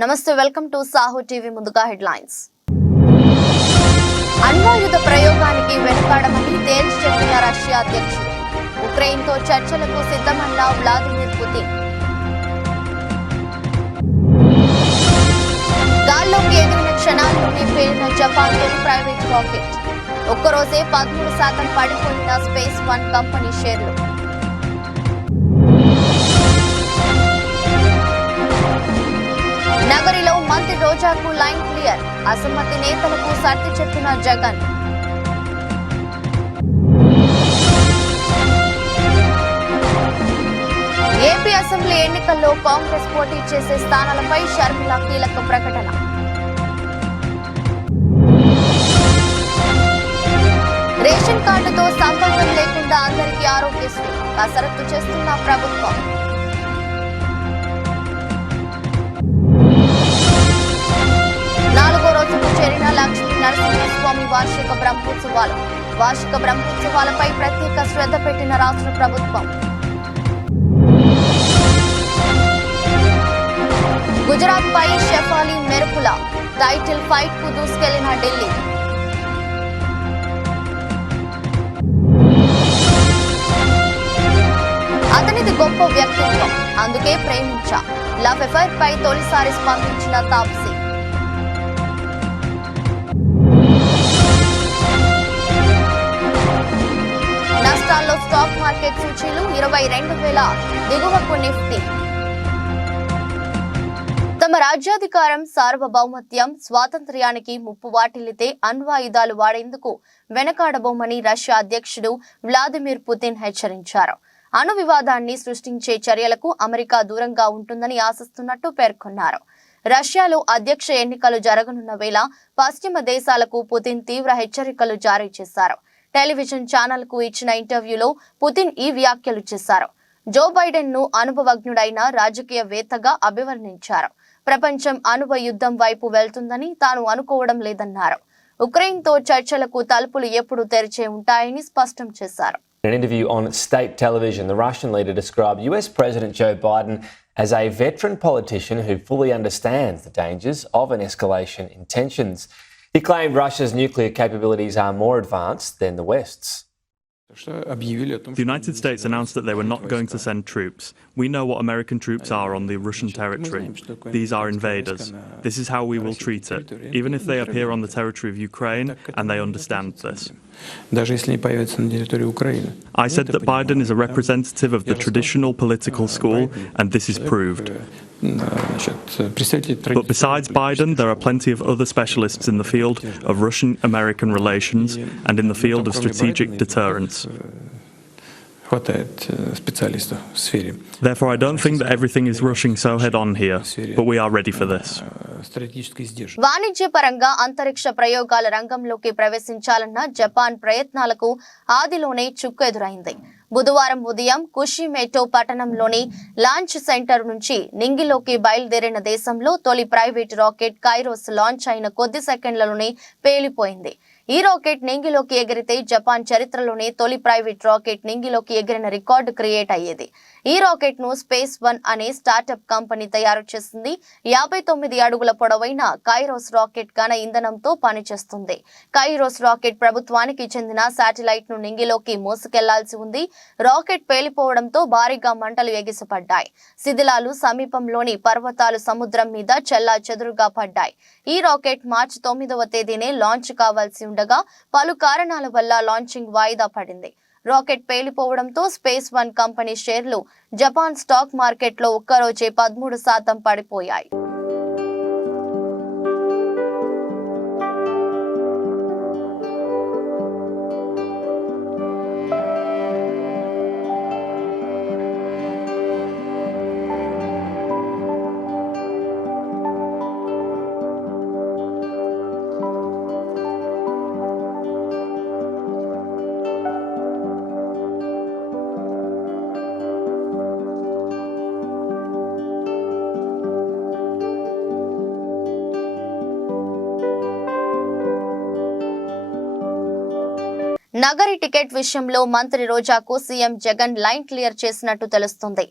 నమస్తే welcome to Saaho TV ముందుగా headlines. అణ్వాయుధ ప్రయోగానికి వెనుకాడమని తేల్చి చెప్పిన రష్యా అధ్యక్షుడు. ఉక్రెయిన్తో చర్చలకు సిద్ధమన్న వ్లాదిమిర్ పుతిన్. గాల్లోకి ఎగిరిన క్షణాల్లోనే పేలిన జపాన్ తొలి ప్రైవేట్ రాకెట్. ఒక్కరోజే 13% పడిపోయిన స్పేస్ వన్ కంపెనీ షేర్లు. నగరిలో మంత్రి రోజాకు లైన్ క్లియర్. అసమ్మతి నేతలకు సర్ది చెప్పిన జగన్. ఏపీ అసెంబ్లీ ఎన్నికల్లో కాంగ్రెస్ పోటీ చేసే స్థానాలపై షర్మిల కీలక ప్రకటన. రేషన్ కార్డుతో సంబంధం లేకుండా అందరికీ ఆరోగ్యశ్రీ కసరత్తు చేస్తున్న ప్రభుత్వం. నాలుగో రోజుకు చేరిన లక్ష్మీ నరసింహస్వామి వార్షిక బ్రహ్మోత్సవాలపై ప్రత్యేక శ్రద్ధ పెట్టిన రాష్ట్ర ప్రభుత్వం. గుజరాత్ పై షెఫాలి మెరుపుల టైటిల్ ఫైట్ కు దూసుకెళ్లిన ఢిల్లీ. అతనిది గొప్ప వ్యక్తిత్వం, అందుకే ప్రేమించా. లవ్ ఎఫైర్ పై తొలిసారి స్పందించిన తాప్సీ. నష్టాల్లో స్టాక్ మార్కెట్ సూచీలు 22,000 దిగువకు నిఫ్టీ. తమ రాజ్యాధికారం, సార్వభౌమత్యం, స్వాతంత్ర్యానికి ముప్పు వాటిల్లితే అణ్వాయుధాలు వాడేందుకు వెనకాడబోమని రష్యా అధ్యక్షుడు వ్లాదిమిర్ పుతిన్ హెచ్చరించారు. అణు వివాదాన్ని సృష్టించే చర్యలకు అమెరికా దూరంగా ఉంటుందని ఆశిస్తున్నట్టు పేర్కొన్నారు. రష్యాలో అధ్యక్ష ఎన్నికలు జరగనున్న వేళ పశ్చిమ దేశాలకు పుతిన్ తీవ్ర హెచ్చరికలు జారీ చేశారు. టెలివిజన్ ఛానల్ కు ఇచ్చిన ఇంటర్వ్యూలో పుతిన్ ఈ వ్యాఖ్యలు చేశారు. జో బైడెన్ ను అనుభవజ్ఞుడైన రాజకీయవేత్తగా అభివర్ణించారు. ప్రపంచం అణువ యుద్ధం వైపు వెళ్తుందని తాను అనుకోవడం లేదన్నారు. ఉక్రెయిన్ తో చర్చలకు తలుపులు ఎప్పుడు తెరిచే ఉంటాయని స్పష్టం చేశారు. In an interview on state television, the Russian leader described US President Joe Biden as a veteran politician who fully understands the dangers of an escalation in tensions. He claimed Russia's nuclear capabilities are more advanced than the West's. The United States announced that they were not going to send troops. We know what American troops are on the Russian territory. These are invaders. This is how we will treat it, even if they appear on the territory of Ukraine and they understand this. I said that Biden is a representative of the traditional political school, and this is proved. But besides Biden, there are plenty of other specialists in the field of Russian-American relations and in the field of strategic deterrence. Therefore, I don't think that everything is rushing so head-on here, but we are ready for this. వాణిజ్యపరంగా అంతరిక్ష ప్రయోగాల రంగంలోకి ప్రవేశించాలన్న Japan ప్రయత్నాలకు ఆదిలోనే చుక్కు ఎదురైంది. బుధవారం ఉదయం కుషిమేటో పట్టణంలోని లాంచ్ సెంటర్ నుంచి నింగిలోకి బయలుదేరిన దేశంలో తొలి ప్రైవేట్ రాకెట్ కైరోస్ లాంచ్ అయిన కొద్ది సెకండ్లలోనే పేలిపోయింది. ఈ రాకెట్ నింగిలోకి ఎగిరితే జపాన్ చరిత్రలోనే తొలి ప్రైవేట్ రాకెట్ నింగిలోకి ఎగిరిన రికార్డు క్రియేట్ అయ్యేది. ఈ రాకెట్ ను స్పేస్ వన్ అనే స్టార్టప్ కంపెనీ తయారు చేసింది. 59 అడుగుల పొడవైన కైరోస్ రాకెట్ ఘన ఇంధనంతో పనిచేస్తుంది. కైరోస్ రాకెట్ ప్రభుత్వానికి చెందిన శాటిలైట్ ను నింగిలోకి మోసుకెళ్లాల్సి ఉంది. రాకెట్ పేలిపోవడంతో భారీగా మంటలు ఎగిసిపడ్డాయి. శిథిలాలు సమీపంలోని పర్వతాలు సముద్రం మీద చెల్లా చెదురుగా పడ్డాయి. ఈ రాకెట్ మార్చి 9వ తేదీనే లాంచ్ కావాల్సి ఉండగా పలు కారణాల వల్ల లాంచింగ్ వాయిదా పడింది. రాకెట్ పేలిపోవడంతో స్పేస్ వన్ కంపెనీ షేర్లు జపాన్ స్టాక్ మార్కెట్లో ఒక్కరోజే 13% పడిపోయాయి. నగరి టికెట్ విషయంలో మంత్రి రోజాకు సీఎం జగన్ లైన్ క్లియర్ చేసినట్టు తెలుస్తుంది.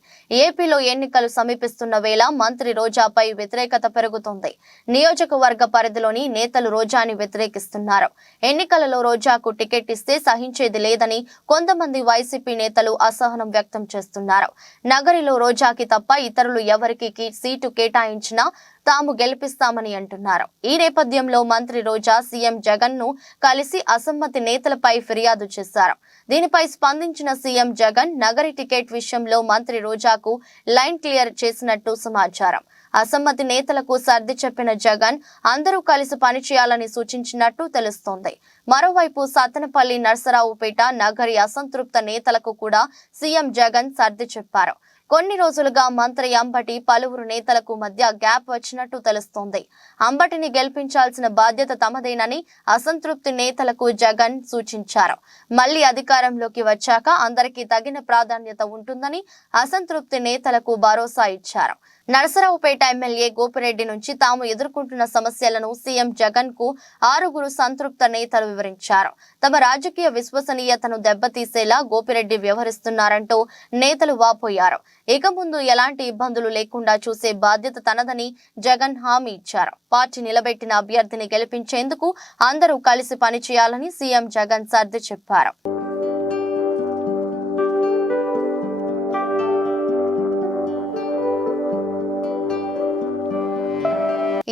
ఏపీలో ఎన్నికలు సమీపిస్తున్న వేళ మంత్రి రోజాపై వ్యతిరేకత పెరుగుతుంది. నియోజకవర్గ పరిధిలోని నేతలు రోజాని వ్యతిరేకిస్తున్నారు. ఎన్నికలలో రోజాకు టికెట్ ఇస్తే సహించేది లేదని కొంతమంది వైసీపీ నేతలు అసహనం వ్యక్తం చేస్తున్నారు. నగరిలో రోజాకి తప్ప ఇతరులు ఎవరికి సీటు కేటాయించినా తాము గెలిపిస్తామని అంటున్నారు. ఈ నేపథ్యంలో మంత్రి రోజా సీఎం జగన్ ను కలిసి అసమ్మతి నేతలపై ఫిర్యాదు చేశారు. దీనిపై స్పందించిన సీఎం జగన్ నగరి టికెట్ విషయంలో మంత్రి రోజాకు లైన్ క్లియర్ చేసినట్టు సమాచారం. అసమ్మతి నేతలకు సర్ది చెప్పిన జగన్ అందరూ కలిసి పనిచేయాలని సూచించినట్టు తెలుస్తోంది. మరోవైపు సత్తెనపల్లి, నర్సరావుపేట నగరి అసంతృప్త నేతలకు కూడా సీఎం జగన్ సర్ది చెప్పారు. కొన్ని రోజులుగా మంత్రి అంబటి పలువురు నేతలకు మధ్య గ్యాప్ వచ్చినట్టు తెలుస్తోంది. అంబటిని గెలిపించాల్సిన బాధ్యత తమదేనని అసంతృప్తి నేతలకు జగన్ సూచించారు. మళ్లీ అధికారంలోకి వచ్చాక అందరికీ తగిన ప్రాధాన్యత ఉంటుందని అసంతృప్తి నేతలకు భరోసా ఇచ్చారు. నరసరావుపేట ఎమ్మెల్యే గోపిరెడ్డి నుంచి తాము ఎదుర్కొంటున్న సమస్యలను సీఎం జగన్ కు 6 సంతృప్త నేతలు వివరించారు. తమ రాజకీయ విశ్వసనీయతను దెబ్బతీసేలా గోపిరెడ్డి వ్యవహరిస్తున్నారంటూ నేతలు వాపోయారు. ఇక ముందు ఎలాంటి ఇబ్బందులు లేకుండా చూసే బాధ్యత తనదని జగన్ హామీ ఇచ్చారు. పార్టీ నిలబెట్టిన అభ్యర్థిని గెలిపించేందుకు అందరూ కలిసి పనిచేయాలని సీఎం జగన్ సర్ది చెప్పారు.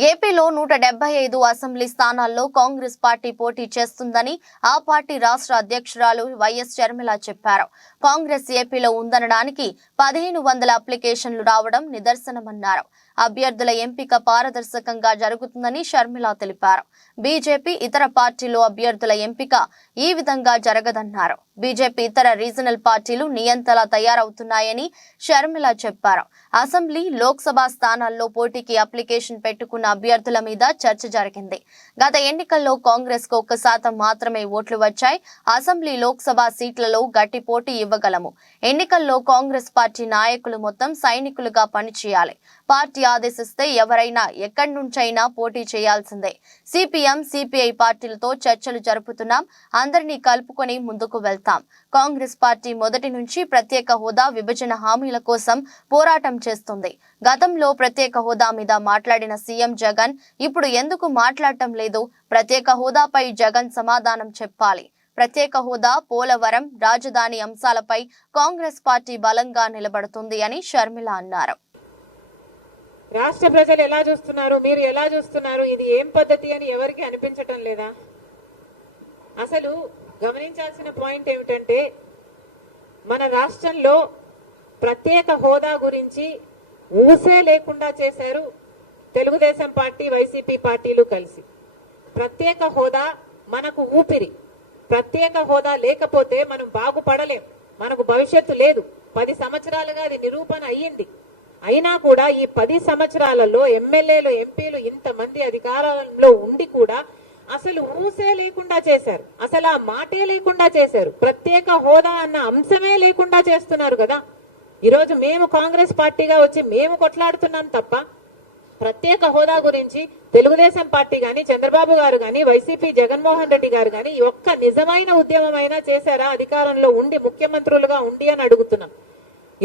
ఏపీలో 175 అసెంబ్లీ స్థానాల్లో కాంగ్రెస్ పార్టీ పోటీ చేస్తుందని ఆ పార్టీ రాష్ట్ర అధ్యక్షురాలు వైఎస్ షర్మిల చెప్పారు. కాంగ్రెస్ ఏపీలో ఉందనడానికి 1500 అప్లికేషన్లు రావడం నిదర్శనమన్నారు. అభ్యర్థుల ఎంపిక పారదర్శకంగా జరుగుతుందని షర్మిల తెలిపారు. బీజేపీ ఇతర పార్టీలు అభ్యర్థుల ఎంపిక ఈ విధంగా జరగదన్నారు. బీజేపీ ఇతర రీజనల్ పార్టీలు నియంతలా తయారవుతున్నాయని షర్మిల చెప్పారు. అసెంబ్లీ, లోక్సభ స్థానాల్లో పోటీకి అప్లికేషన్ పెట్టుకున్న అభ్యర్థుల మీద చర్చ జరిగింది. గత ఎన్నికల్లో కాంగ్రెస్ కు 1% మాత్రమే ఓట్లు వచ్చాయి. అసెంబ్లీ, లోక్సభ సీట్లలో గట్టి పోటీ ఇవ్వగలము. ఎన్నికల్లో కాంగ్రెస్ పార్టీ నాయకులు మొత్తం సైనికులుగా పనిచేయాలి. పార్టీ ఆదేశిస్తే ఎవరైనా ఎక్కడి నుంచైనా పోటీ చేయాల్సిందే. సిపిఎం, సిపిఐ పార్టీలతో చర్చలు జరుపుతున్నాం. అందరినీ కలుపుకొని ముందుకు వెళ్తాం. కాంగ్రెస్ పార్టీ మొదటి నుంచి ప్రత్యేక హోదా, విభజన హామీల కోసం పోరాటం చేస్తుంది. గతంలో ప్రత్యేక హోదా మీద మాట్లాడిన సీఎం జగన్ ఇప్పుడు ఎందుకు మాట్లాడటం లేదు? ప్రత్యేక హోదాపై జగన్ సమాధానం చెప్పాలి. ప్రత్యేక హోదా, పోలవరం, రాజధాని అంశాలపై కాంగ్రెస్ పార్టీ బలంగా నిలబడుతుంది అని షర్మిల అన్నారు. రాష్ట్ర ప్రజలు ఎలా చూస్తున్నారు, మీరు ఎలా చూస్తున్నారు, ఇది ఏం పద్ధతి అని ఎవరికి అనిపించటం లేదా? అసలు గమనించాల్సిన పాయింట్ ఏమిటంటే మన రాష్ట్రంలో ప్రత్యేక హోదా గురించి ఊసే లేకుండా చేశారు తెలుగుదేశం పార్టీ, వైసీపీ పార్టీలు కలిసి. ప్రత్యేక హోదా మనకు ఊపిరి. ప్రత్యేక హోదా లేకపోతే మనం బాగుపడలేం, మనకు భవిష్యత్తు లేదు. 10 సంవత్సరాలుగా అది నిరూపణ అయ్యింది. అయినా కూడా ఈ 10 సంవత్సరాలలో ఎమ్మెల్యేలు, ఎంపీలు ఇంతమంది అధికారంలో ఉండి కూడా అసలు ఊసే లేకుండా చేశారు. అసలు ఆ మాటే లేకుండా చేశారు. ప్రత్యేక హోదా అన్న అంశమే లేకుండా చేస్తున్నారు కదా. ఈరోజు మేము కాంగ్రెస్ పార్టీగా వచ్చి మేము కొట్లాడుతున్నాం తప్ప ప్రత్యేక హోదా గురించి తెలుగుదేశం పార్టీ గాని, చంద్రబాబు గారు గాని, వైసీపీ జగన్మోహన్ రెడ్డి గారు గాని ఒక్క నిజమైన ఉద్యమమైనా చేశారా అధికారంలో ఉండి, ముఖ్యమంత్రులుగా ఉండి అని అడుగుతున్నాం.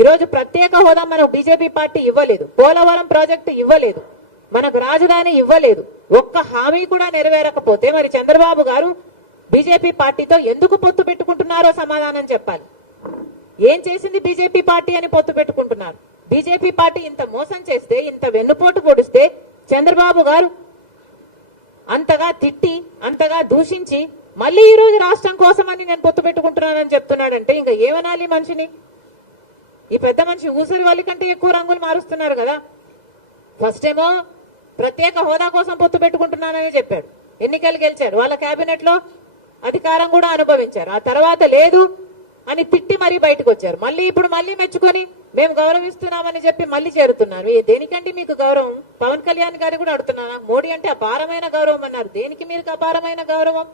ఈరోజు ప్రత్యేక హోదా మనకు బీజేపీ పార్టీ ఇవ్వలేదు. పోలవరం ప్రాజెక్టు ఇవ్వలేదు. మనకు రాజధాని ఇవ్వలేదు. ఒక్క హామీ కూడా నెరవేరకపోతే మరి చంద్రబాబు గారు బీజేపీ పార్టీతో ఎందుకు పొత్తు పెట్టుకుంటున్నారో సమాధానం చెప్పాలి. ఏం చేసింది బీజేపీ పార్టీ అని పొత్తు పెట్టుకుంటున్నారు? బీజేపీ పార్టీ ఇంత మోసం చేస్తే, ఇంత వెన్నుపోటు పొడిస్తే చంద్రబాబు గారు అంతగా తిట్టి, అంతగా దూషించి మళ్ళీ ఈ రోజు రాష్ట్రం కోసమని నేను పొత్తు పెట్టుకుంటున్నానని చెప్తున్నాడంటే ఇంకా ఏమనాలి మనిషిని? ఈ పెద్ద మనిషి ఊసరి వాళ్ళ కంటే ఎక్కువ రంగులు మారుస్తున్నారు కదా. ఫస్ట్ ఏమో ప్రత్యేక హోదా కోసం పొత్తు పెట్టుకుంటున్నానని చెప్పాడు. ఎన్నికలు గెలిచారు. వాళ్ళ కేబినెట్ లో అధికారం కూడా అనుభవించారు. ఆ తర్వాత లేదు అని తిట్టి మరీ బయటకు వచ్చారు. మళ్ళీ ఇప్పుడు మళ్ళీ మెచ్చుకొని మేము గౌరవిస్తున్నామని చెప్పి మళ్ళీ చేరుతున్నారు. దేనికంటే మీకు గౌరవం? పవన్ కళ్యాణ్ గారు కూడా అడుగుతున్నాను. మోడీ అంటే అపారమైన గౌరవం అన్నారు. దేనికి మీకు అపారమైన గౌరవం?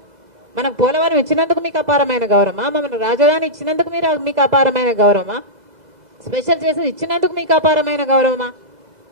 మనకు పోలవరం ఇచ్చినందుకు మీకు అపారమైన గౌరవమా? మన రాజధాని ఇచ్చినందుకు మీకు అపారమైన గౌరవమా? స్పెషల్ చేసి ఇచ్చినందుకు మీకు అపారమైన గౌరవమా?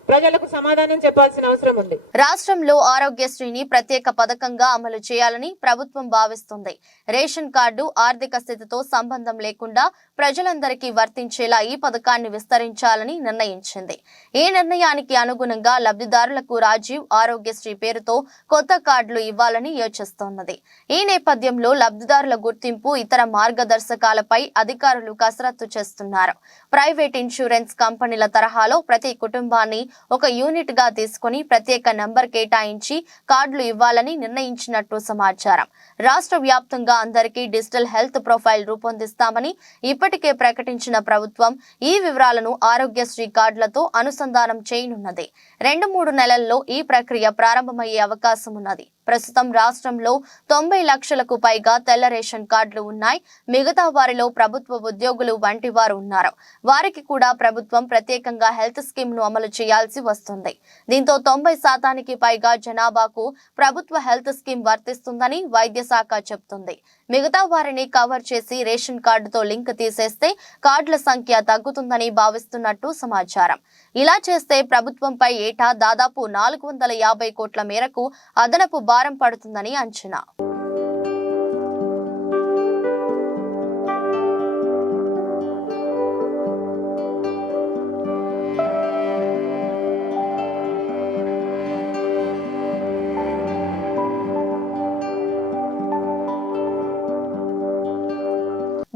ప్రజలకు సమాధానం చెప్పాల్సిన అవసరం ఉంది. రాష్ట్రంలో ఆరోగ్యశ్రీని ప్రత్యేక పథకంగా అమలు చేయాలని ప్రభుత్వం భావిస్తుంది. రేషన్ కార్డు ఆర్థిక స్థితితో సంబంధం లేకుండా ప్రజలందరికీ వర్తించేలా ఈ పథకాన్ని విస్తరించాలని నిర్ణయించింది. ఈ నిర్ణయానికి అనుగుణంగా లబ్ధిదారులకు రాజీవ్ ఆరోగ్యశ్రీ పేరుతో కొత్త కార్డులు ఇవ్వాలని యోచిస్తోన్నది. ఈ నేపథ్యంలో లబ్ధిదారుల గుర్తింపు, ఇతర మార్గదర్శకాలపై అధికారులు కసరత్తు చేస్తున్నారు. ప్రైవేట్ ఇన్సూరెన్స్ కంపెనీల తరహాలో ప్రతి కుటుంబాన్ని ఒక యూనిట్ గా తీసుకుని ప్రత్యేక నంబర్ కేటాయించి కార్డులు ఇవ్వాలని నిర్ణయించినట్టు సమాచారం. రాష్ట్ర వ్యాప్తంగా అందరికీ డిజిటల్ హెల్త్ ప్రొఫైల్ రూపొందిస్తామని ఇప్పటికే ప్రకటించిన ప్రభుత్వం ఈ వివరాలను ఆరోగ్యశ్రీ కార్డులతో అనుసంధానం చేయనున్నది. 2-3 నెలల్లో ఈ ప్రక్రియ ప్రారంభమయ్యే అవకాశం ఉన్నది. ప్రస్తుతం రాష్ట్రంలో 90 లక్షలకు పైగా తెల్ల రేషన్ కార్డులు ఉన్నాయి. మిగతా వారిలో ప్రభుత్వ ఉద్యోగులు వంటి వారు ఉన్నారు. వారికి కూడా ప్రభుత్వం ప్రత్యేకంగా హెల్త్ స్కీమ్ ను అమలు చేయాల్సి వస్తుంది. దీంతో 90% పైగా జనాభాకు ప్రభుత్వ హెల్త్ స్కీమ్ వర్తిస్తుందని వైద్య శాఖ చెబుతుంది. మిగతా వారిని కవర్ చేసి రేషన్ కార్డుతో లింక్ తీసేస్తే కార్డుల సంఖ్య తగ్గుతుందని భావిస్తున్నట్టు సమాచారం. ఇలా చేస్తే ప్రభుత్వంపై ఏటా దాదాపు 450 కోట్ల మేరకు అదనపు భారం పడుతుందని అంచనా.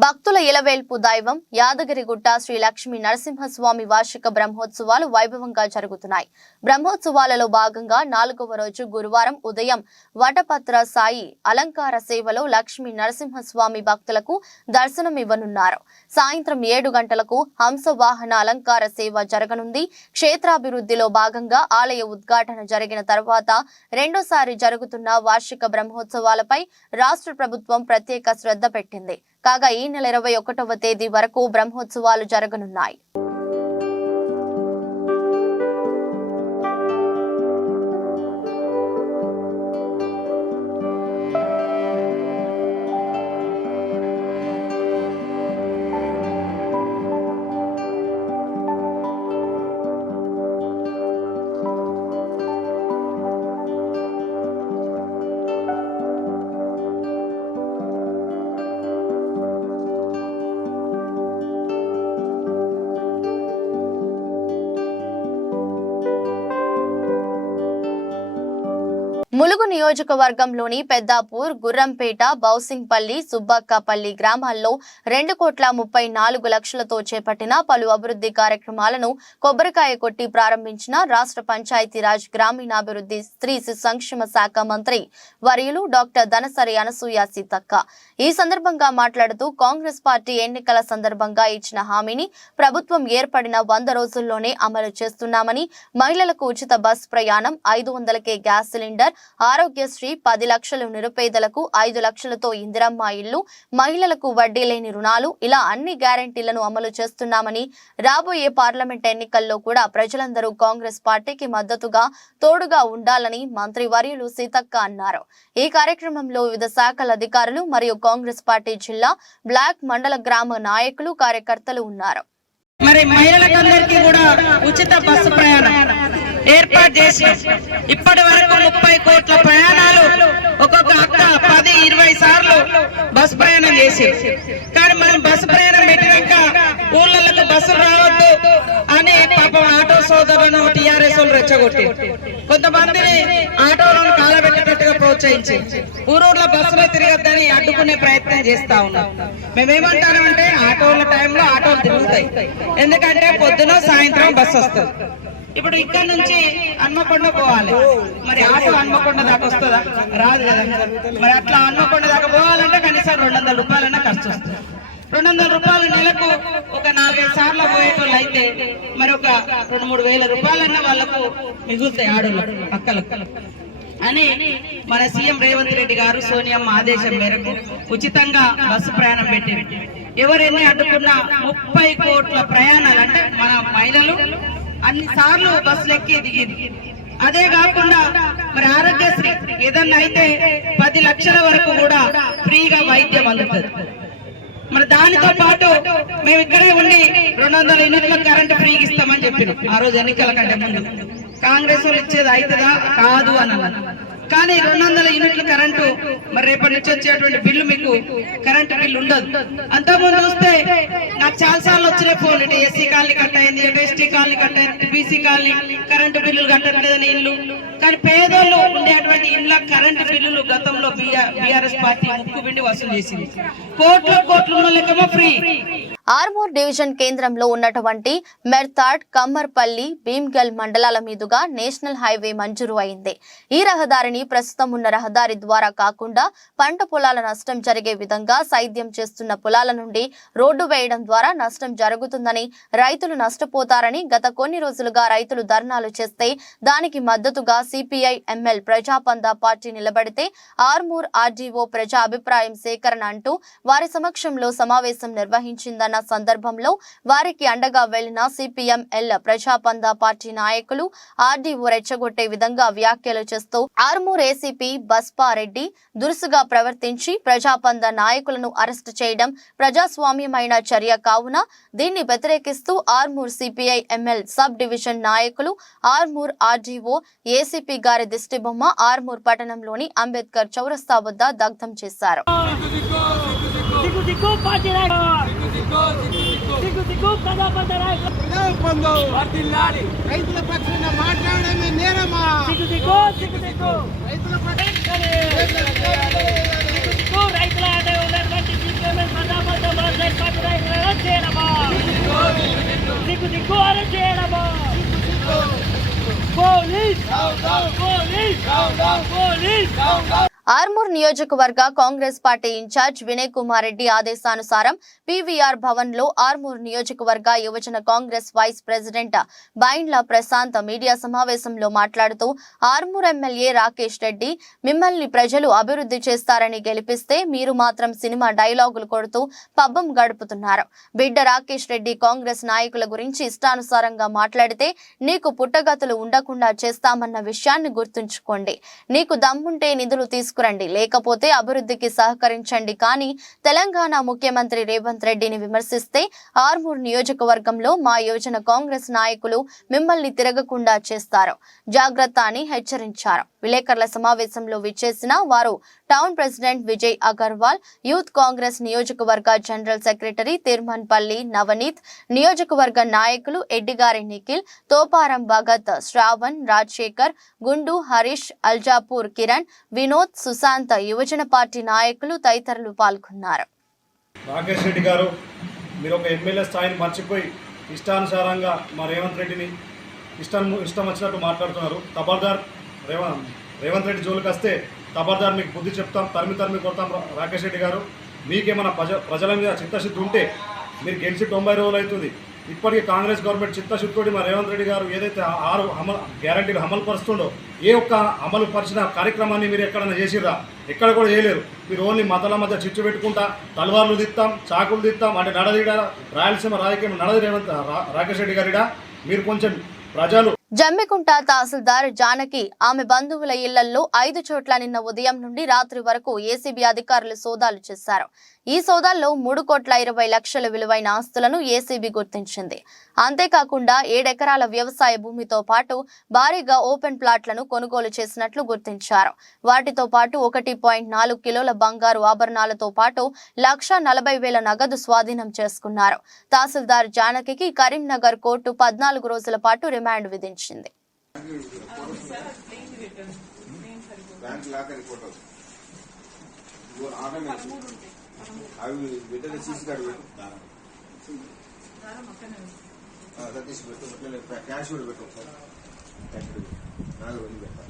భక్తుల ఇలవేల్పు దైవం యాదగిరిగుట్ట శ్రీ లక్ష్మీ నరసింహస్వామి వార్షిక బ్రహ్మోత్సవాలు వైభవంగా జరుగుతున్నాయి. బ్రహ్మోత్సవాలలో భాగంగా 4వ రోజు గురువారం ఉదయం వటపత్ర సాయి అలంకార సేవలో లక్ష్మీ నరసింహస్వామి భక్తులకు దర్శనమివ్వనున్నారు. సాయంత్రం 7 గంటలకు హంసవాహన అలంకార సేవ జరగనుంది. క్షేత్రాభివృద్ధిలో భాగంగా ఆలయ ఉద్ఘాటన జరిగిన తర్వాత రెండోసారి జరుగుతున్న వార్షిక బ్రహ్మోత్సవాలపై రాష్ట్ర ప్రభుత్వం ప్రత్యేక శ్రద్ధ పెట్టింది. కాగా ఈ నెల 21వ తేదీ వరకు బ్రహ్మోత్సవాలు జరగనున్నాయి. ములుగు నియోజకవర్గంలోని పెద్దాపూర్, గుర్రంపేట, బౌసింగ్పల్లి, సుబ్బక్కపల్లి గ్రామాల్లో 2,34 లక్షలతో చేపట్టిన పలు అభివృద్ధి కార్యక్రమాలను కొబ్బరికాయ కొట్టి ప్రారంభించిన రాష్ట్ర పంచాయతీరాజ్ గ్రామీణాభివృద్ధి స్త్రీ సంక్షేమ శాఖ మంత్రి వర్యులు డాక్టర్ ధనసరి అనసూయ సీతక్క. ఈ సందర్భంగా మాట్లాడుతూ కాంగ్రెస్ పార్టీ ఎన్నికల సందర్భంగా ఇచ్చిన హామీని ప్రభుత్వం ఏర్పడిన 100 రోజుల్లోనే అమలు చేస్తున్నామని, మహిళలకు ఉచిత బస్ ప్రయాణం, 500కే గ్యాస్ సిలిండర్, ఆరోగ్యశ్రీ, 10 లక్షలు నిరుపేదలకు, 5 లక్షలతో ఇందిరమ్మ ఇల్లు, మహిళలకు వడ్డీ లేని రుణాలు, ఇలా అన్ని గ్యారెంటీలను అమలు చేస్తున్నామని, రాబోయే పార్లమెంట్ ఎన్నికల్లో కూడా ప్రజలందరూ కాంగ్రెస్ పార్టీకి మద్దతుగా తోడుగా ఉండాలని మంత్రి వర్యులు సీతక్క అన్నారు. ఈ కార్యక్రమంలో వివిధ శాఖల అధికారులు మరియు కాంగ్రెస్ పార్టీ జిల్లా, బ్లాక్, మండల, గ్రామ నాయకులు, కార్యకర్తలు ఉన్నారు. మరి మహిళలందరికీ కూడా ఉచిత బస్సు ప్రయాణం ఏర్పాటు చేసి ఇప్పటి వరకు 30 కోట్ల ప్రయాణాలు ఒక్కొక్క అక్క 10-20 సార్లు బస్సు ప్రయాణం చేసి, కానీ మనం బస్సు ప్రయాణం పెట్టినాక ఊళ్ళకు బస్సులు రావద్దు అని పాపం ఆటో సోదరులను టీఆర్ఎస్ వాళ్ళు రెచ్చగొట్టి కొంతమందిని ఆటోలను కాలబెట్టేటట్టుగా ప్రోత్సహించి ఊరూర్లో బస్సులో తిరగద్దని అడ్డుకునే ప్రయత్నం చేస్తా ఉన్నాం. మేమేమంటామంటే ఆటోల టైంలో ఆటోలు తిరుగుతాయి, ఎందుకంటే పొద్దున సాయంత్రం బస్సు వస్తుంది. ఇప్పుడు ఇక్కడ నుంచి హన్మకొండ పోవాలి, మరి ఆటో హన్మకొండ దాకా వస్తుందా? రాదు కదా. మరి అట్లా హన్మకొండ దాకా పోవాలంటే కనీసం 200 రూపాయలన్నా ఖర్చు వస్తుంది. 200 రూపాయలు నెలకు ఒక 4-5 సార్లు పోయేటోళ్ళు అయితే మరి ఒక 2-3 వేల రూపాయలన్నా వాళ్ళకు మిగులుతాయి ఆడోళ్ళకు, అక్కలకు అని మన సీఎం రేవంత్ రెడ్డి గారు సోనియమ్మ ఆదేశం మేరకు ఉచితంగా బస్సు ప్రయాణం పెట్టింది. ఎవరెన్ని అడ్డుకున్నా 30 కోట్ల ప్రయాణాలు అంటే మన మహిళలు అన్ని సార్లు బస్సులు ఎక్కి దిగింది. అదే కాకుండా మరి మరి దానితో పాటు మేము ఇక్కడే ఉండి 200 యూనిట్ల కరెంటు ఫ్రీగా ఇస్తామని చెప్పినాం ఆ రోజు ఎన్నికల కంటే ముందు. కాంగ్రెస్ వాళ్ళు ఇచ్చేది అవుతుందా కాదు అని అన్నారు. కానీ 200 యూనిట్ల కరెంటు మరి రేపటి నుంచి వచ్చేటువంటి బిల్లు మీకు కరెంటు బిల్లు ఉండదు. అంతకుముందు చూస్తే నాకు చాలా సార్లు వచ్చిన ఫోన్, ఎస్సీ కాలనీ కట్ అయింది, ఎస్టీ కాలనీ కట్ అయింది, బీసీ కాలనీ కరెంటు బిల్లులు కట్టట్లేదని ఇల్లు. కానీ పేదోళ్ళు ఉండేటువంటి ఇళ్ళ కరెంటు బిల్లులు గతంలో బీఆర్ఎస్ పార్టీ ముక్కుబిండి వసూలు చేసింది. కోట్లు ఉన్న లెక్కమో ఫ్రీ. ఆర్మూర్ డివిజన్ కేంద్రంలో ఉన్నటువంటి మెర్తాడ్, కమ్మర్పల్లి, భీమ్గల్ మండలాల మీదుగా నేషనల్ హైవే మంజూరు అయింది. ఈ రహదారిని ప్రస్తుతం ఉన్న రహదారి ద్వారా కాకుండా పంట పొలాల నష్టం జరిగే విధంగా సైద్యం చేస్తున్న పొలాల నుండి రోడ్డు వేయడం ద్వారా నష్టం జరుగుతుందని, రైతులు నష్టపోతారని గత కొన్ని రోజులుగా రైతులు ధర్నాలు చేస్తే దానికి మద్దతుగా సిపిఐ ఎంఎల్ ప్రజాపందా పార్టీ నిలబడితే ఆర్మూర్ ఆర్డీఓ ప్రజా అభిప్రాయం సేకరణ అంటూ వారి సమక్షంలో సమావేశం నిర్వహించిందన్న సందర్భంలో వారికి అండగా వెళ్లిన సిపిఎం ఎల్ ప్రజాపందా పార్టీ నాయకులు ఆర్డీఓ రెచ్చగొట్టే విధంగా వ్యాఖ్యలు చేస్తూ ఆర్మూర్ ఏసీపీ బస్పారెడ్డి దురుసుగా ప్రవర్తించి ప్రజాపందా నాయకులను అరెస్టు చేయడం ప్రజాస్వామ్యమైన చర్య కావున దీన్ని వ్యతిరేకిస్తూ Armoor CPI ML sub division నాయకులు ఆర్మూర్ ఆర్డీఓ ఏసీపీ గారి దిష్టిబొమ్మ ఆర్మూర్ పట్టణంలోని అంబేద్కర్ చౌరస్తా వద్ద దగ్ధం చేశారు. రైతుల పక్షాన మాట్లాడమే నేరమా? రైతుల ఆర్మూర్ నియోజకవర్గ కాంగ్రెస్ పార్టీ ఇన్ఛార్జ్ వినయ్ కుమార్ రెడ్డి ఆదేశానుసారం పీవీఆర్ భవన్ లో ఆర్మూర్ నియోజకవర్గ యువజన Congress vice president Baindla Prashanth media సమావేశంలో మాట్లాడుతూ ఆర్మూర్ ఎమ్మెల్యే రాకేష్ రెడ్డి మిమ్మల్ని ప్రజలు అభివృద్ధి చేస్తారని గెలిపిస్తే మీరు మాత్రం సినిమా డైలాగులు కొడుతూ పబ్బం గడుపుతున్నారు. బిడ్డ రాకేష్ రెడ్డి కాంగ్రెస్ నాయకుల గురించి ఇష్టానుసారంగా మాట్లాడితే నీకు పుట్టగతులు ఉండకుండా చేస్తామన్న విషయాన్ని గుర్తుంచుకోండి. నీకు దమ్ముంటే నిధులు తీసుకురండి, లేకపోతే అభివృద్ధికి సహకరించండి. కానీ తెలంగాణ ముఖ్యమంత్రి రేవంత్ రెడ్డిని విమర్శిస్తే ఆర్మూర్ నియోజకవర్గంలో మా యువజన కాంగ్రెస్ నాయకులు మిమ్మల్ని తిరగకుండా చేస్తారు, జాగ్రత్త అని హెచ్చరించారు. విలేకరుల సమావేశంలో విచ్చేసిన వారు town president Vijay Agarwal, youth Congress నియోజకవర్గ జనరల్ సెక్రటరీ తిరుమన్పల్లి నవనీత్, నియోజకవర్గ నాయకులు ఎడ్డిగారి నిఖిల్, తోపారం భగత్, శ్రావణ్, రాజశేఖర్, గుండు, హరీష్, అల్జాపూర్ కిరణ్, వినోద్, సుశాంత్, యువజన పార్టీ నాయకులు తదితరులు పాల్గొన్నారు. రాకేష్ రెడ్డి గారు, మీరు ఒక ఎమ్మెల్యే స్థాయిని మర్చిపోయి ఇష్టానుసారంగా మా రేవంత్ రెడ్డిని ఇష్టం వచ్చినట్టు మాట్లాడుతున్నారు. ఖబర్దార్, రేవంత్ రెడ్డి జోలికి వస్తే ఖబర్దార్ మీకు బుద్ధి చెప్తాం, తరిమి కొడతాం. రాకేష్ రెడ్డి గారు, మీకేమైనా ప్రజల మీద చిత్తశుద్ధి ఉంటే మీరు గెలిచి 90 రోజులు అవుతుంది. ఇప్పటికీ కాంగ్రెస్ గవర్నమెంట్ చిత్తశుద్ధితోటి మా రేవంత్ రెడ్డి గారు ఏదైతే 6 గ్యారంటీలు అమలు పరుస్తుండో ఏ ఒక్క అమలు పరిచిన కార్యక్రమాన్ని మీరు ఎక్కడైనా చేసిర్రా? ఎక్కడ కూడా చేయలేరు. మీరు ఓన్లీ మతాల మధ్య చిచ్చు పెట్టుకుంటా తలవార్లు దిత్తాం, చాకులు దిత్తాం అంటే నడదిడా రాయలసీమ రాజకీయం నడది రాకేష్ రెడ్డి గారిడా. మీరు కొంచెం ప్రజలు జమ్మికుంట తహసీల్దార్ జానకి ఆమె బంధువుల ఇళ్లలో 5 చోట్ల నిన్న ఉదయం నుండి రాత్రి వరకు ఏసీబీ అధికారులు సోదాలు చేశారు. ఈ సోదాల్లో 3,20,00,000 విలువైన ఆస్తులను ఏసీబీ గుర్తించింది. అంతేకాకుండా 7 ఎకరాల వ్యవసాయ భూమితో పాటు భారీగా ఓపెన్ ప్లాట్లను కొనుగోలు చేసినట్లు గుర్తించారు. వాటితో పాటు 1.4 కిలోల బంగారు ఆభరణాలతో పాటు 1,40,000 నగదు స్వాధీనం చేసుకున్నారు. తహసీల్దార్ జానకి కరీంనగర్ కోర్టు 14 రోజుల పాటు రిమాండ్ విధించింది. అవి బిడ్డలు సీసీ కార్డు పెట్టు, సతీష్ పెట్టు, క్యాష్ కూడా పెట్టు, ఒకసారి క్యాష్ కూడా నాకు రోజు పెట్టాలి.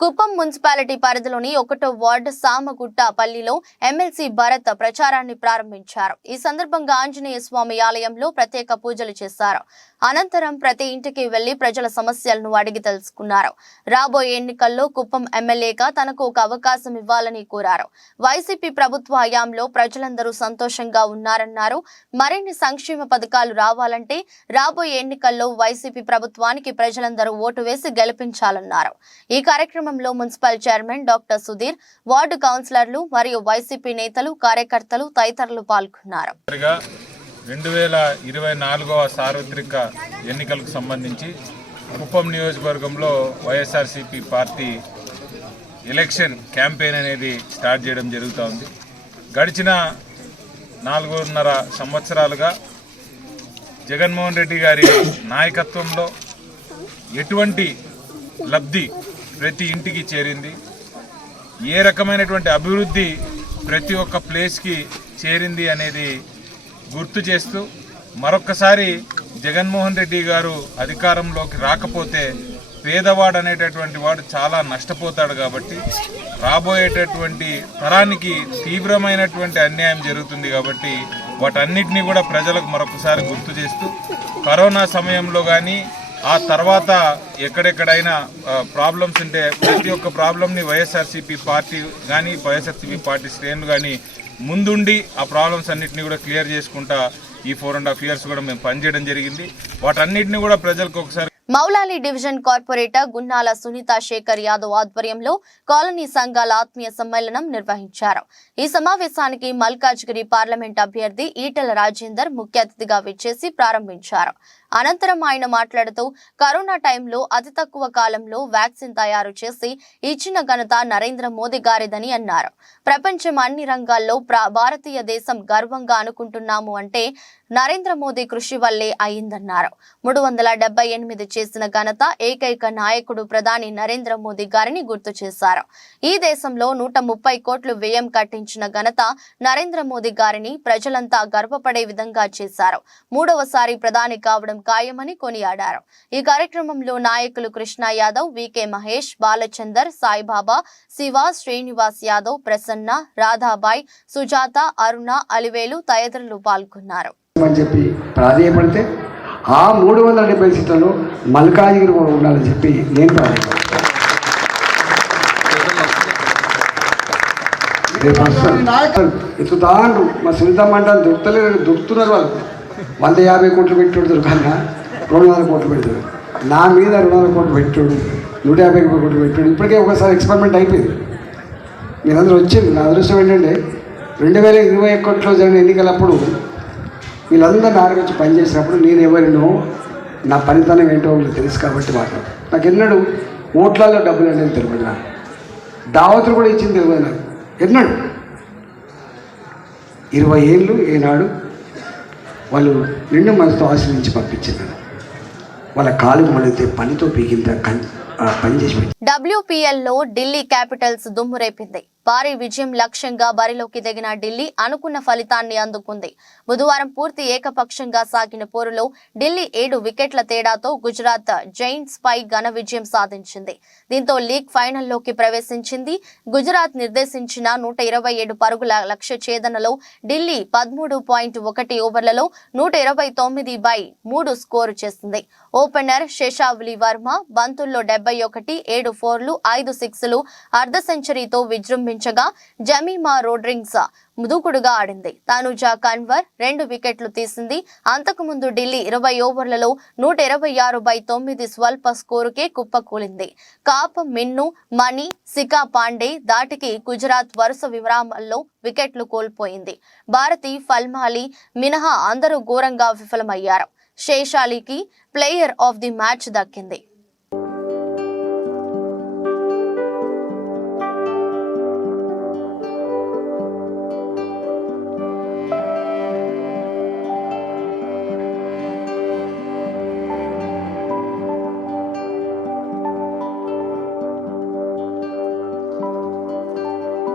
కుప్పం మున్సిపాలిటీ పరిధిలోని 1వ వార్డు సామగుట్ట పల్లిలో ఎమ్మెల్సీ భరత్ ప్రచారాన్ని ప్రారంభించారు. ఈ సందర్భంగా ఆంజనేయ స్వామి ఆలయంలో ప్రత్యేక పూజలు చేశారు. అనంతరం ప్రతి ఇంటికి వెళ్లి ప్రజల సమస్యలను అడిగి తెలుసుకున్నారు. రాబోయే ఎన్నికల్లో కుప్పం ఎమ్మెల్యేగా తనకు ఒక అవకాశం ఇవ్వాలని కోరారు. వైసీపీ ప్రభుత్వ హయాంలో ప్రజలందరూ సంతోషంగా ఉన్నారన్నారు. మరిన్ని సంక్షేమ పథకాలు రావాలంటే రాబోయే ఎన్నికల్లో వైసీపీ ప్రభుత్వానికి ప్రజలందరూ ఓటు వేసి గెలిపించాలన్నారు. ఈ కార్యక్రమంలో municipal chairman doctor Sudheer, ward కౌన్సిలర్లు మరియు వైసీపీ నేతలు, కార్యకర్తలు తదితరులు పాల్గొన్నారు. 2024వ సార్వత్రిక ఎన్నికలకు సంబంధించి కుప్పం నియోజకవర్గంలో వైఎస్ఆర్సీపీ పార్టీ ఎలక్షన్ క్యాంపెయిన్ అనేది స్టార్ట్ చేయడం జరుగుతోంది. గడిచిన 4.5 సంవత్సరాలుగా జగన్మోహన్ రెడ్డి గారి నాయకత్వంలో ఎటువంటి లబ్ధి ప్రతి ఇంటికి చేరింది, ఏ రకమైనటువంటి అభివృద్ధి ప్రతి ఒక్క ప్లేస్కి చేరింది అనేది గుర్తు చేస్తూ మరొక్కసారి జగన్మోహన్ రెడ్డి గారు అధికారంలోకి రాకపోతే పేదవాడు అనేటటువంటి వాడు చాలా నష్టపోతాడు. కాబట్టి రాబోయేటటువంటి తరానికి తీవ్రమైనటువంటి అన్యాయం జరుగుతుంది. కాబట్టి వాటన్నిటినీ కూడా ప్రజలకు మరొకసారి గుర్తు చేస్తూ కరోనా సమయంలో కానీ ఆ తర్వాత ఎక్కడెక్కడైనా ప్రాబ్లమ్స్ ఉంటే ప్రతి ఒక్క ప్రాబ్లమ్ని వైఎస్ఆర్సీపీ పార్టీ కానీ వైఎస్ఆర్సీపీ పార్టీ శ్రేణులు కానీ ముందుండి ఆ ప్రాబ్లమ్స్ అన్నింటినీ కూడా క్లియర్ చేసుకుంటా ఈ 4.5 years కూడా మేము పనిచేయడం జరిగింది. వాటన్నిటిని కూడా ప్రజలకు ఒకసారి మౌలాలి డివిజన్ కార్పొరేటర్ గున్నాల సునీత శేఖర్ యాదవ్ ఆధ్వర్యంలో కాలనీ సంఘాల ఆత్మీయ సమ్మేళనం నిర్వహించారు. ఈ సమావేశానికి మల్కాజ్గిరి పార్లమెంట్ అభ్యర్థి ఈటెల రాజేందర్ ముఖ్య అతిథిగా విచ్చేసి ప్రారంభించారు. అనంతరం ఆయన మాట్లాడుతూ కరోనా టైంలో అతి తక్కువ కాలంలో వ్యాక్సిన్ తయారు చేసి ఇచ్చిన ఘనత నరేంద్ర మోదీ గారిదని అన్నారు. ప్రపంచం అన్ని రంగాల్లో భారతీయ దేశం గర్వంగా అనుకుంటున్నాము అంటే నరేంద్ర మోదీ కృషి వల్లే అయిందన్నారు. 378 చేసిన ఘనత ఏకైక నాయకుడు ప్రధాని నరేంద్ర మోదీ గారిని గుర్తు చేశారు. ఈ దేశంలో 130 కోట్లు వ్యయం కట్టించిన ఘనత నరేంద్ర మోదీ గారిని ప్రజలంతా గర్వపడే విధంగా చేశారు. 3వసారి ప్రధాని కావడం ఖాయమని కొనియాడారు. ఈ కార్యక్రమంలో నాయకులు కృష్ణ యాదవ్, వికే మహేష్, బాలచందర్, సాయిబాబా, శివ, శ్రీనివాస్ యాదవ్, ప్రసన్న, రాధాబాయ్, సుజాత, అరుణ, అలివేలు తదితరులు పాల్గొన్నారు. అని చెప్పి ప్రాధేయపడితే ఆ 370 సీట్లలో మల్కాజిగిరి కూడా ఉండాలని చెప్పి నేను ప్రాధేయపడతాను. ఎత్తుతాండ్రు మా సునీత మండలం దొరుకుతున్నారు వాళ్ళు. 150 కోట్లు పెట్టాడు దొరకన్నా 200 కోట్లు పెట్టాడు. నా మీద 200 కోట్లు పెట్టాడు, 150 కోట్లు పెట్టాడు. ఇప్పటికే ఒకసారి ఎక్స్పెరిమెంట్ అయిపోయింది. మీరందరూ వచ్చింది. నా అదృష్టం ఏంటంటే 2021లో జరిగిన ఎన్నికలప్పుడు వీళ్ళందరూ నా వచ్చి పనిచేసినప్పుడు నేను ఎవరినో నా పనితనం ఏంటో వీళ్ళు తెలుసు కాబట్టి మాట్లాడు. నాకు ఎన్నడూ ఓట్లలో డబ్బులు అనేది తెలియదు. నాకు దావతులు కూడా ఇచ్చింది తెలియదు. నాకు ఎన్నడు 20 ఏళ్ళు ఏనాడు వాళ్ళు నిండు మనసుతో ఆశ్రయించి పంపించారు. వాళ్ళ కాలు మొదలైతే పనితో పీకింత పని చేసి WPL లో ఢిల్లీ క్యాపిటల్స్ దుమ్ము రేపింది. భారీ విజయం లక్ష్యంగా బరిలోకి దిగిన ఢిల్లీ అనుకున్న ఫలితాన్ని అందుకుంది. బుధవారం పూర్తి ఏకపక్షంగా సాగిన పోరులో ఢిల్లీ 7 వికెట్ల తేడాతో గుజరాత్ జైంట్స్ పై ఘన విజయం సాధించింది. దీంతో లీగ్ ఫైనల్లోకి ప్రవేశించింది. గుజరాత్ నిర్దేశించిన 127 పరుగుల లక్ష్య ఛేదనలో ఢిల్లీ 13.1 ఓవర్లలో 129/3 స్కోరు చేసింది. ఓపెనర్ శేషావలి వర్మ బంతుల్లో 71, 7 4లు, 5 6లు, అర్ధ సెంచరీతో విజృంభించగా జమీమా రోడ్రింగ్స్ దూకుడుగా ఆడింది. తనుజా కన్వర్ 2 వికెట్లు తీసింది. అంతకుముందు ఢిల్లీ 20 ఓవర్లలో 126/9 స్వల్ప స్కోరుకే కుప్పకూలింది. కాప్, మిన్ను, మణి, సికా పాండే దాటికి గుజరాత్ వరుస విరామాల్లో వికెట్లు కోల్పోయింది. భారతి, ఫల్మాలి మినహా అందరూ ఘోరంగా విఫలమయ్యారు. శేషాలికి ప్లేయర్ ఆఫ్ ది మ్యాచ్ దక్కింది.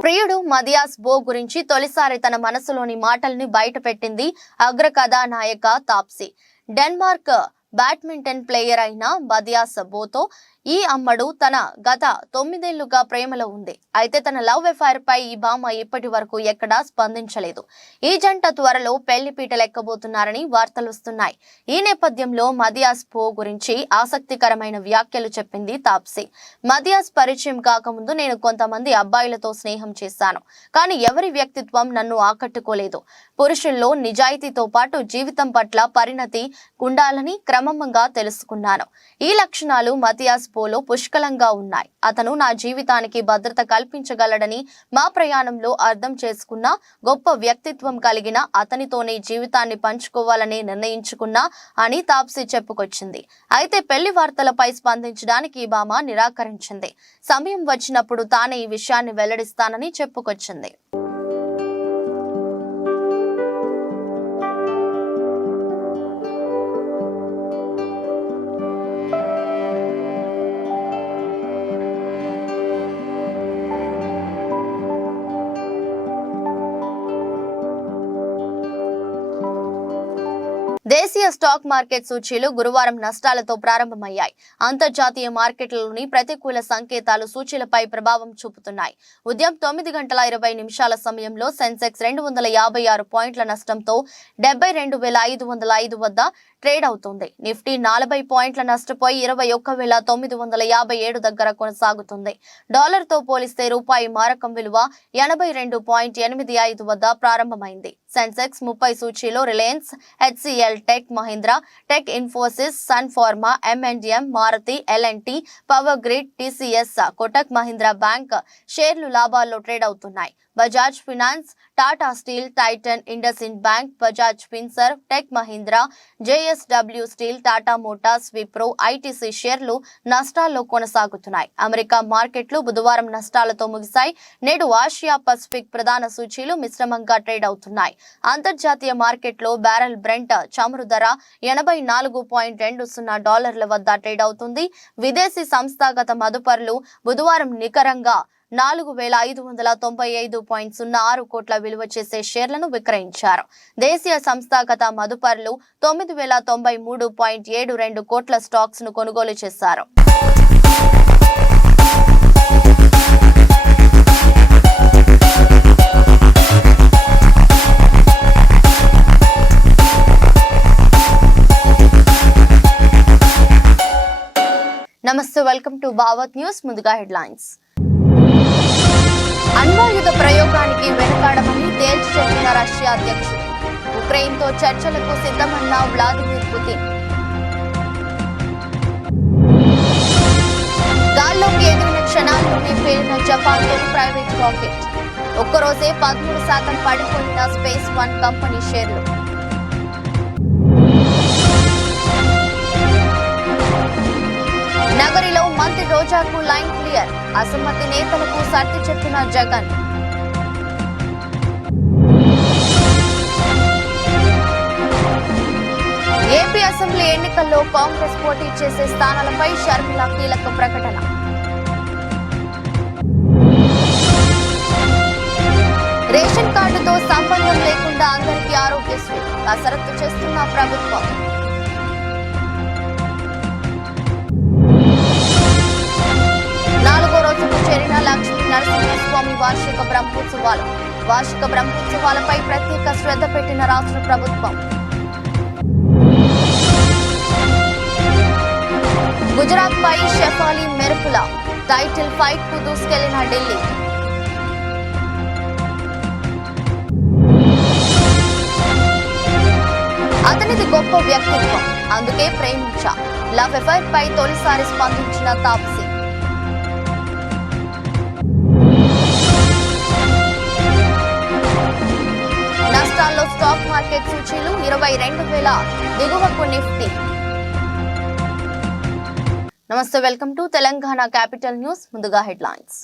ప్రియుడు మదియాస్ బో గురించి తొలిసారి తన మనసులోని మాటల్ని బయటపెట్టింది అగ్ర కథానాయక తాప్సీ. డెన్మార్క్ బ్యాడ్మింటన్ ప్లేయర్ అయిన మదియాస్ బోతో ఈ అమ్మడు తన గత 9 ఏళ్లుగా ప్రేమలో ఉంది. అయితే తన లవ్ అఫైర్ పై ఈ భామ ఇప్పటి వరకు ఎక్కడా స్పందించలేదు. ఈ జంట త్వరలో పెళ్లి పీటలెక్కబోతున్నారని వార్తలు వస్తున్నాయి. ఈ నేపథ్యంలో మదియాస్ పో గురించి ఆసక్తికరమైన వ్యాఖ్యలు చెప్పింది తాప్సీ. మదియాస్ పరిచయం కాకముందు నేను కొంతమంది అబ్బాయిలతో స్నేహం చేశాను. కానీ ఎవరి వ్యక్తిత్వం నన్ను ఆకట్టుకోలేదు. పురుషుల్లో నిజాయితీతో పాటు జీవితం పట్ల పరిణతి ఉండాలని క్రమంగా తెలుసుకున్నాను. ఈ లక్షణాలు మతియాస్ పోలో పుష్కలంగా ఉన్నాయి. అతను నా జీవితానికి భద్రత కల్పించగలడని మా ప్రయాణంలో అర్థం చేసుకున్న గొప్ప వ్యక్తిత్వం కలిగిన అతనితోనే జీవితాన్ని పంచుకోవాలని నిర్ణయించుకున్నా అని తాప్సీ చెప్పుకొచ్చింది. అయితే పెళ్లి వార్తలపై స్పందించడానికి ఈ భామ నిరాకరించింది. సమయం వచ్చినప్పుడు తానే ఈ విషయాన్ని వెల్లడిస్తానని చెప్పుకొచ్చింది. దేశీయ స్టాక్ మార్కెట్ సూచీలు గురువారం నష్టాలతో ప్రారంభమయ్యాయి. అంతర్జాతీయ మార్కెట్లలోని ప్రతికూల సంకేతాలు సూచీలపై ప్రభావం చూపుతున్నాయి. ఉదయం 9:20 సమయంలో సెన్సెక్స్ 256 పాయింట్ల నష్టంతో 72,505 వద్ద ట్రేడ్ అవుతుంది. నిఫ్టీ 40 పాయింట్ల నష్టపోయి 21,957 దగ్గర కొనసాగుతుంది. డాలర్తో పోలిస్తే రూపాయి మారకం విలువ 82.85 వద్ద ప్రారంభమైంది. సెన్సెక్స్ 30 సూచీలో Reliance, HCL, Tech Mahindra, Tech Infosys, Sun Pharma, M&M, Maruti, L&T, Power Grid, TCS, Kotak Mahindra Bank షేర్లు లాభాల్లో ట్రేడ్ అవుతున్నాయి. బజాజ్ ఫినాన్స్, టాటా స్టీల్, టైటన్, ఇండస్ఇండ్ బ్యాంక్, బజాజ్ ఫిన్సర్వ్, టెక్ మహీంద్రా, JSW స్టీల్, టాటా మోటార్స్, విప్రో, ITC షేర్లు నష్టాల్లో కొనసాగుతున్నాయి. అమెరికా మార్కెట్లు బుధవారం నష్టాలతో ముగిశాయి. నేడు ఆసియా పసిఫిక్ ప్రధాన సూచీలు మిశ్రమంగా ట్రేడ్ అవుతున్నాయి. అంతర్జాతీయ మార్కెట్లో బ్యారెల్ బ్రెంట్ చమురు ధర $80.20 వద్ద ట్రేడ్ అవుతుంది. విదేశీ సంస్థాగత మదుపరులు బుధవారం నికరంగా 4,595.06 కోట్ల విలువ చేసే షేర్లను విక్రయించారు. దేశీయ సంస్థాగత మదుపరులు 9,093.72 కోట్ల స్టాక్స్ ను కొనుగోలు చేశారు. నమస్తే, వెల్కమ్ టు భావత్ న్యూస్. ముందుగా హెడ్లైన్స్. అణ్వాయుధ ప్రయోగానికి వెనుకాడమని తేల్చి చెప్పిన రష్యా అధ్యక్షుడు. ఉక్రెయిన్తో చర్చలకు సిద్ధమన్న వ్లాదిమిర్ పుతిన్. గాల్లోకి ఎగిరిన క్షణాల్లోనే పేలిన జపాన్ తొలి ప్రైవేట్ రాకెట్. ఒక్కరోజే 13% పడిపోయిన స్పేస్ వన్ కంపెనీ షేర్లు. నగరిలో మంత్రి రోజాకు లైన్ క్లియర్. అసమ్మతి నేతలకు సర్ది చెప్పిన జగన్. ఏపీ అసెంబ్లీ ఎన్నికల్లో కాంగ్రెస్ పోటీ చేసే స్థానాలపై షర్మిల కీలక ప్రకటన. రేషన్ కార్డుతో సంబంధం లేకుండా అందరికీ ఆరోగ్యశ్రీ కసరత్తు చేస్తున్న ప్రభుత్వం. చేరిన లక్ష్మీ నరసింహస్వామి వార్షిక బ్రహ్మోత్సవాలపై ప్రత్యేక శ్రద్ధ పెట్టిన రాష్ట్ర ప్రభుత్వం. గుజరాత్ పై షెఫాలి మెరుపుల టైటిల్ ఫైట్ కు దూసుకెళ్లిన ఢిల్లీ. అతనిది గొప్ప వ్యక్తిత్వం, అందుకే ప్రేమించా. లవ్ అఫైర్ పై తొలిసారి స్పందించిన తాప్సీ. నష్టాల్లో స్టాక్ మార్కెట్ సూచీలు 22,000 దిగువకు నిఫ్టీ. నమస్తే, welcome to Telangana capital news. ముందుగా హెడ్లైన్స్.